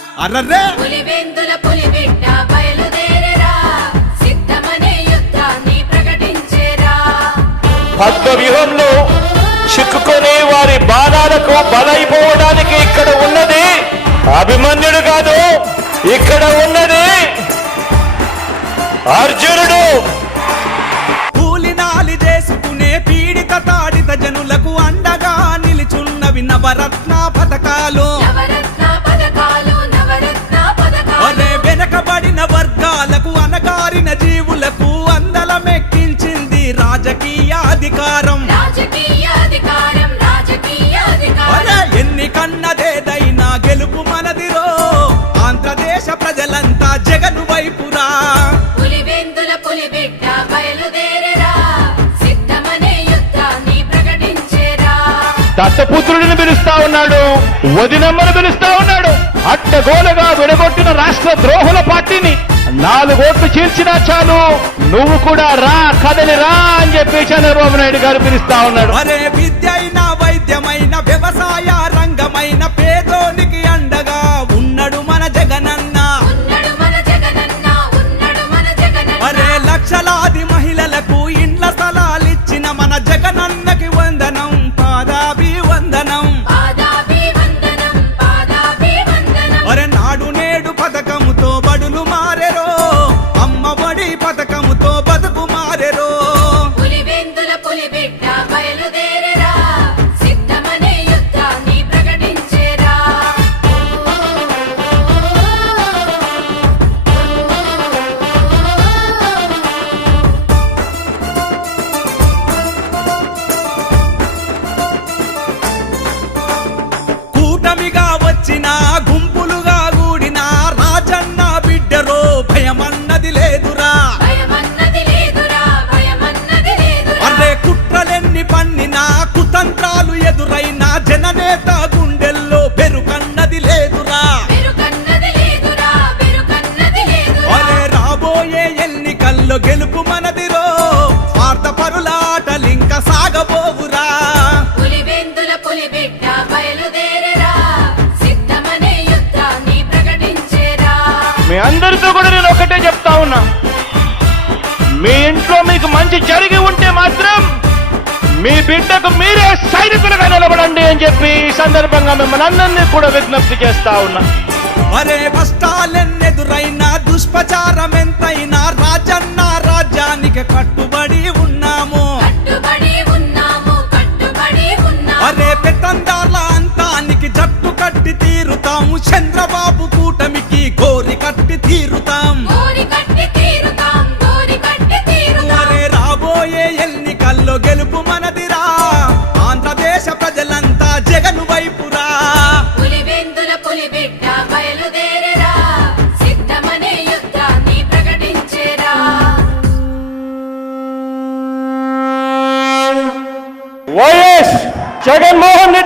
పులివెందుల అరరే పులివెందుల పులిబిడ్డ బయలుదేరెరా. సిద్ధమనే యుద్ధాన్ని ప్రకటించెరా. పద్మ వ్యూహంలో చిక్కుకొని వారి బాణాలకు బలైపోవడానికి ఇక్కడ ఉన్నది అభిమన్యుడు కాదు ఇక్కడ ఉన్నది అర్జునుడు. అధికారం. రాజకీయ అధికారం రాజకీయ అరే అధికారం ఎన్నికన్నదేదైనా గెలుపు మనదిరో. ఆంధ్రదేశ ప్రజలంతా జగను వైపురా. దత్తపుత్రుడిని పిలుస్తా ఉన్నాడు వదినమ్మను పిలుస్తా ఉన్నాడు. అట్టగోలుగా విడగొట్టిన రాష్ట్ర ద్రోహుల పార్టీని నాలుగోట్లు చీల్చినా చాలు. నువ్వు కూడా రా కదలి రా అని చెప్పి చంద్రబాబు నాయుడు గారు పిలుస్తా ఉన్నాడు. అరే విద్య అయినా వైద్యమైన వ్యవసాయ రంగమైన పేదోనికి అండగా ఉన్నడు మన జగనన్న. ఉన్నడు మన జగనన్న ఉన్నడు మన జగనన్న. అరే లక్షలాది కూటమిగా గుంపు అందరితో కూడా నేను ఒకటే చెప్తా ఉన్నా. మీ ఇంట్లో మీకు మంచి జరిగి ఉంటే మాత్రం మీ బిడ్డకు మీరే సైనికులుగా నిలబడండి అని చెప్పి ఈ సందర్భంగా మిమ్మల్ని అందరినీ కూడా విజ్ఞప్తి చేస్తా ఉన్నా. అరే కష్టాలెన్నెదురైనా దుష్ప్రచారం ఎంతైనా రాజన్న రాజ్యానికి కట్టుబడి ఉన్నాము. కట్టుబడి ఉన్నాము కట్టుబడి ఉన్నాము. అరే పెత్తందార్ల అంతానికి జట్టు కట్టి తీరుతాము. చంద్రబాబు కూటమికి గోరి కట్టి తీరుతాం. రాబోయే ఎన్నికల్లో గెలుపు మనదిరా. ఆంధ్రదేశ ప్రజలంతా జగను వైపురా. పులివెందుల పులిబిడ్డ బయలుదేరెరా. సిద్ధమనే యుద్ధాన్ని ప్రకటించెరా. వైఎస్ జగన్మోహన్ రెడ్డి